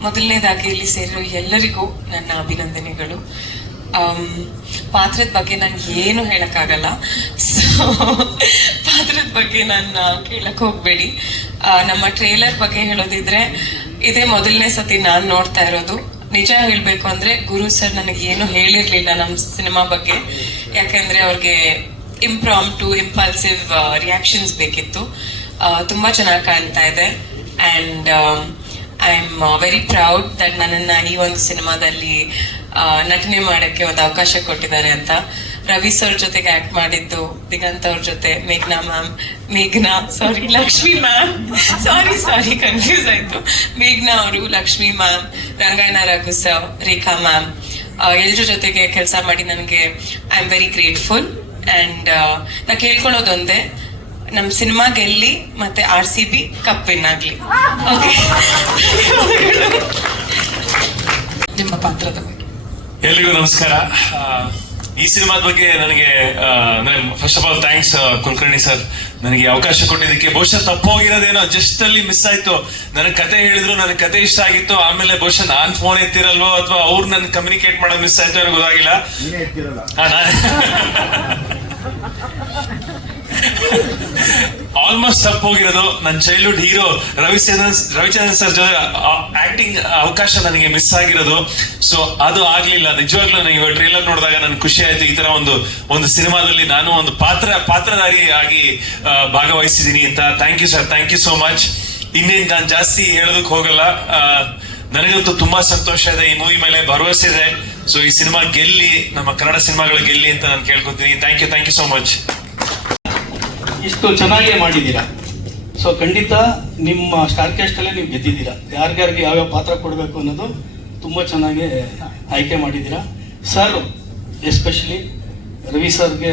ಮೊದಲನೇದಾಗಿ ಇಲ್ಲಿ ಸೇರಿರೋ ಎಲ್ಲರಿಗೂ ನನ್ನ ಅಭಿನಂದನೆಗಳು. ಪಾತ್ರದ ಬಗ್ಗೆ ನಂಗೆ ಏನು ಹೇಳಕ್ಕಾಗಲ್ಲ. ಸೊ ಪಾತ್ರದ ಬಗ್ಗೆ ನನ್ನ ಕೇಳಕ್ ಹೋಗ್ಬೇಡಿ. ನಮ್ಮ ಟ್ರೇಲರ್ ಬಗ್ಗೆ ಹೇಳೋದಿದ್ರೆ, ಇದೇ ಮೊದಲನೇ ಸತಿ ನಾನು ನೋಡ್ತಾ ಇರೋದು. ನಿಜ ಹೇಳಬೇಕು ಅಂದ್ರೆ ಗುರು ಸರ್ ನನಗೆ ಏನು ಹೇಳಿರ್ಲಿಲ್ಲ ನಮ್ಮ ಸಿನಿಮಾ ಬಗ್ಗೆ. ಯಾಕಂದ್ರೆ ಅವ್ರಿಗೆ ಇಂಪ್ರಾಮ್ ಟು ಇಂಪಲ್ಸಿವ್ ರಿಯಾಕ್ಷನ್ಸ್ ಬೇಕಿತ್ತು. ತುಂಬಾ ಚೆನ್ನಾಗಿ ಕಾಣ್ತಾ ಇದೆ. And I am very proud that ನನ್ನನ್ನ ಈ ಒಂದು ಸಿನಿಮಾದಲ್ಲಿ ನಟನೆ ಮಾಡೋಕ್ಕೆ ಒಂದು ಅವಕಾಶ ಕೊಟ್ಟಿದ್ದಾರೆ ಅಂತ. ರವಿ ಸರ್ ಜೊತೆಗೆ ಆಕ್ಟ್ ಮಾಡಿದ್ದು, ದಿಗಂತ ಅವ್ರ ಜೊತೆ, ಮೇಘ್ನಾ ಮ್ಯಾಮ್ ಮೇಘ್ನಾ ಸಾರಿ ಲಕ್ಷ್ಮಿ ಮ್ಯಾಮ್ ಸಾರಿ ಸಾರಿ ಕನ್ಫ್ಯೂಸ್ ಆಯ್ತು. ಮೇಘ್ನಾ ಅವರು, ಲಕ್ಷ್ಮಿ ಮ್ಯಾಮ್ ರಂಗಾಯಣ ರಘು ಸರ್ ರೇಖಾ ಮ್ಯಾಮ್ ಎಲ್ರ ಜೊತೆಗೆ ಕೆಲಸ ಮಾಡಿ ನನಗೆ I am very grateful and ನಾ ಕೇಳ್ಕೊಳ್ಳೋದೊಂದೇ ನಮ್ಮ ಸಿನಿಮಾ ಗೆಲ್ಲಿ ಮತ್ತೆ R C B cup win ಆಗ್ಲಿ. ಓಕೆ ನಿಮ್ಮ ಪಾತ್ರದ ಬಗ್ಗೆ? ಎಲ್ರಿಗೂ ನಮಸ್ಕಾರ. ಈ ಸಿನಿಮಾದ ಬಗ್ಗೆ ನನಗೆ first of all thanks Kulkarni sir ನನಗೆ ಅವಕಾಶ ಕೊಟ್ಟಿದ್ದಕ್ಕೆ ಬಹುಶಃ ತಪ್ಪೋಗಿರೋದೇನೋ ಜಸ್ಟ್ ಅಲ್ಲಿ ಮಿಸ್ ಆಯ್ತು. ನನಗೆ ಕತೆ ಹೇಳಿದ್ರು ನನಗೆ ಕತೆ ಇಷ್ಟ ಆಗಿತ್ತು. ಆಮೇಲೆ ಬಹುಶಃ ನಾನ್ ಫೋನ್ ಎತ್ತಿರಲ್ವೋ ಅಥವಾ ಅವ್ರು ನನ್ ಕಮ್ಯುನಿಕೇಟ್ ಮಾಡೋ ಮಿಸ್ ಆಯ್ತು ನನಗೆ ಗೊತ್ತಾಗಿಲ್ಲ. ಆಲ್ಮೋಸ್ಟ್ ತಪ್ಪು ಹೋಗಿರೋದು ನನ್ನ childhood hero Ravichandran Ravichandran sir ಜೊತೆ ಆಕ್ಟಿಂಗ್ ಅವಕಾಶ ನನಗೆ ಮಿಸ್ ಆಗಿರೋದು. ಸೊ ಅದು ಆಗ್ಲಿಲ್ಲ. ನಿಜವಾಗ್ಲೂ ನನಗೆ ಟ್ರೇಲರ್ ನೋಡಿದಾಗ ನನ್ಗೆ ಖುಷಿ ಆಯ್ತು. ಈ ತರ ಒಂದು ಒಂದು ಸಿನಿಮಾದಲ್ಲಿ ನಾನು ಒಂದು ಪಾತ್ರ ಪಾತ್ರಧಾರಿ ಆಗಿ ಆ, ಭಾಗವಹಿಸಿದೀನಿ ಅಂತ. Thank you sir thank you so much ಇನ್ನೇನ್ ನಾನು ಜಾಸ್ತಿ ಹೇಳೋದಕ್ಕೆ ಹೋಗಲ್ಲ. ನನಗಂತೂ ತುಂಬಾ ಸಂತೋಷ ಇದೆ. ಈ ಮೂವಿ ಮೇಲೆ ಭರವಸೆ ಇದೆ. ಸೊ ಈ ಸಿನಿಮಾ ಗೆಲ್ಲಿ ನಮ್ಮ ಕನ್ನಡ ಸಿನಿಮಾಗಳು ಗೆಲ್ಲಿ ಅಂತ ನಾನು ಕೇಳ್ಕೊತೀನಿ. Thank you thank you so much ಇಷ್ಟು ಚೆನ್ನಾಗೇ ಮಾಡಿದ್ದೀರಾ? ಸೊ ಖಂಡಿತ ನಿಮ್ಮ ಸ್ಟಾರ್ ಕ್ಯಾಸ್ಟಲ್ಲೇ ನೀವು ಗೆದ್ದಿದ್ದೀರಾ. ಯಾರ್ಯಾರಿಗೆ ಯಾವ್ಯಾವ ಪಾತ್ರ ಕೊಡಬೇಕು ಅನ್ನೋದು ತುಂಬ ಚೆನ್ನಾಗಿ ಆಯ್ಕೆ ಮಾಡಿದ್ದೀರಾ. ಸರ್ ಎಸ್ಪೆಷಲಿ ರವಿ ಸರ್ಗೆ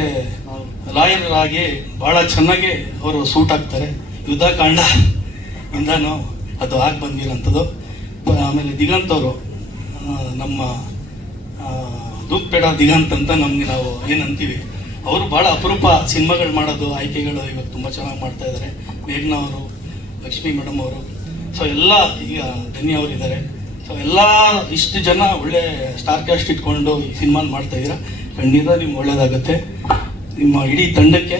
ಲಾಯರ್ ಆಗಿ ಭಾಳ ಚೆನ್ನಾಗಿ ಅವರು ಸೂಟ್ ಆಗ್ತಾರೆ ಯುದ್ಧ ಕಾಂಡ ಇಂದನೂ ಅದು ಆಗಿ ಬಂದಿರೋಂಥದ್ದು. ಆಮೇಲೆ ದಿಗಂತ್ ಅವರು ನಮ್ಮ ದೂತ್ ದಿಗಂತ್ ಅಂತ ನಮಗೆ ನಾವು ಏನಂತೀವಿ. ಅವರು ಬಹಳ ಅಪರೂಪ ಸಿನಿಮಾಗಳು ಮಾಡೋದು, ಆಯ್ಕೆಗಳು ಇವಾಗ ತುಂಬ ಚೆನ್ನಾಗಿ ಮಾಡ್ತಾ ಇದ್ದಾರೆ ಮೇಘ್ನಾ ಅವರು, ಲಕ್ಷ್ಮಿ ಮೇಡಮ್ ಅವರು. ಸೊ ಎಲ್ಲ ಈಗ ಧನ್ಯ ಅವರು ಇದ್ದಾರೆ ಸೊ ಎಲ್ಲ ಇಷ್ಟು ಜನ ಒಳ್ಳೆ ಸ್ಟಾರ್ ಕ್ಯಾಸ್ಟ್ ಇಟ್ಕೊಂಡು ಈ ಸಿನಿಮಾನ ಮಾಡ್ತಾ ಇದ್ದೀರಾ. ಖಂಡಿತ ನಿಮ್ಗೆ ಒಳ್ಳೇದಾಗುತ್ತೆ. ನಿಮ್ಮ ಇಡೀ ತಂಡಕ್ಕೆ